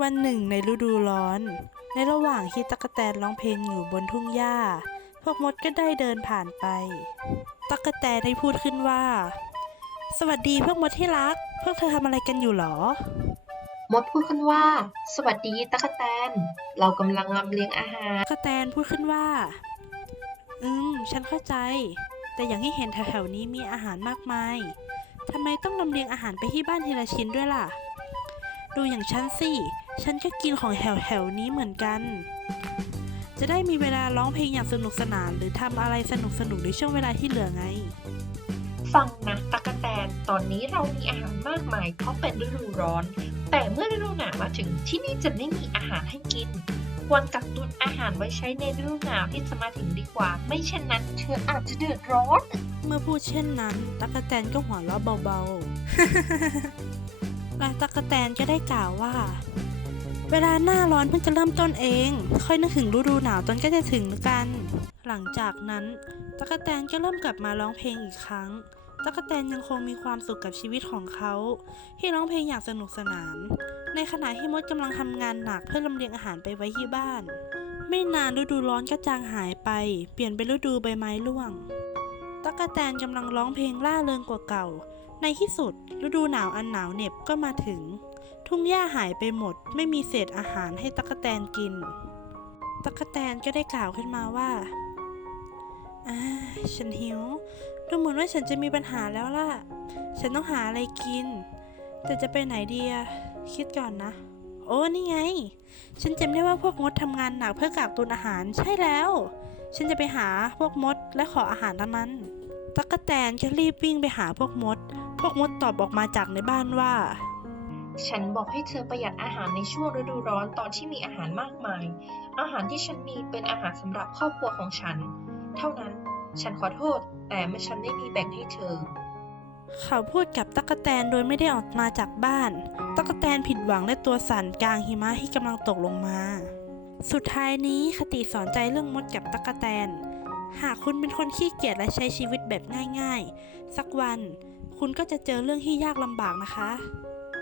วันหนึ่งในฤดูร้อน ในระหว่างที่ตั๊กแตนร้องเพลงอยู่บนทุ่งหญ้า พวกมดก็ได้เดินผ่านไปตั๊กแตนได้พูดขึ้นว่า สวัสดีพวกมดที่รัก พวกเธอทำอะไรกันอยู่หรอ มดพูดขึ้นว่า สวัสดีตะกะแตน เรากำลังลำเลียงอาหารตั๊กแตนพูดขึ้นว่า อืม ฉันเข้าใจ แต่อย่างที่เห็นแถวๆนี้มีอาหารมากมายทำไมต้องลำเลียงอาหารไปที่บ้านทีละชิ้นด้วยล่ะ ดูอย่างฉันสิ ฉันก็กินของแถวๆนี้เหมือนกัน จะได้มีเวลาร้องเพลงอย่างสนุกสนาน หรือทำอะไรสนุกๆในช่วงเวลาที่เหลือไง ฟังนะตะกะแตน ตอนนี้เรามีอาหารมากมาย เพราะเป็นฤดูร้อน แต่เมื่อฤดูหนาวมาถึงที่นี่จะไม่มีอาหารให้กิน ควรกักตุนอาหารไว้ใช้ในฤดูหนาวที่จะมาถึงดีกว่า ไม่เช่นนั้นเธออาจจะเดือดร้อน เมื่อพูดเช่นนั้นตั๊กแตนก็หัวเราะเบาๆ และตั๊กแตนก็ได้กล่าวว่า เวลาหน้าร้อนเพิ่งจะเริ่มต้นเอง ค่อยนึกถึงฤดูหนาวตอนก็จะถึงกัน หลังจากนั้นตั๊กแตนก็เริ่มกลับมาร้องเพลงอีกครั้งตั๊กแตนยังคงมีความสุขกับชีวิตของเขา ที่ร้องเพลงอย่างสนุกสนาน ในขณะที่มดกำลังทำงานหนักเพื่อลำเลียงอาหารไปไว้ที่บ้าน ไม่นานฤดูร้อนก็จางหายไป เปลี่ยนเป็นฤดูใบไม้ร่วงตั๊กแตนกำลังร้องเพลงล่าเริงกว่าเก่า ในที่สุดฤดูหนาวอันหนาวเหน็บก็มาถึง ทุ่งหญ้าหายไปหมด ไม่มีเศษอาหารให้ตั๊กแตนกินตั๊กแตนก็ได้กล่าวขึ้นมาว่าอ่าฉันหิว ดูเหมือนว่าฉันจะมีปัญหาแล้วล่ะ ฉันต้องหาอะไรกิน แต่จะไปไหนดีอะคิดก่อนนะ โอ้นี่ไง ฉันจำได้ว่าพวกมดทำงานหนักเพื่อกักตุนอาหารใช่แล้ว ฉันจะไปหาพวกมดและขออาหารทั้งนั้นตั๊กแตนก็รีบวิ่งไปหาพวกมด พวกมดตอบออกมาจากในบ้านว่า ฉันบอกให้เธอประหยัดอาหารในช่วงฤดูร้อนตอนที่มีอาหารมากมาย อาหารที่ฉันมีเป็นอาหารสำหรับครอบครัวของฉัน เท่านั้น ฉันขอโทษ แต่ไม่ฉันไม่มีแบ่งให้เธอ เขาพูดกับตั๊กแตนโดยไม่ได้ออกมาจากบ้าน ตั๊กแตนผิดหวังและตัวสั่นกลางหิมะที่กำลังตกลงมา สุดท้ายนี้คติสอนใจเรื่องมดกับตั๊กแตนหากคุณเป็นคนขี้เกียจและใช้ชีวิตแบบง่ายๆ สักวัน คุณก็จะเจอเรื่องที่ยากลำบากนะคะ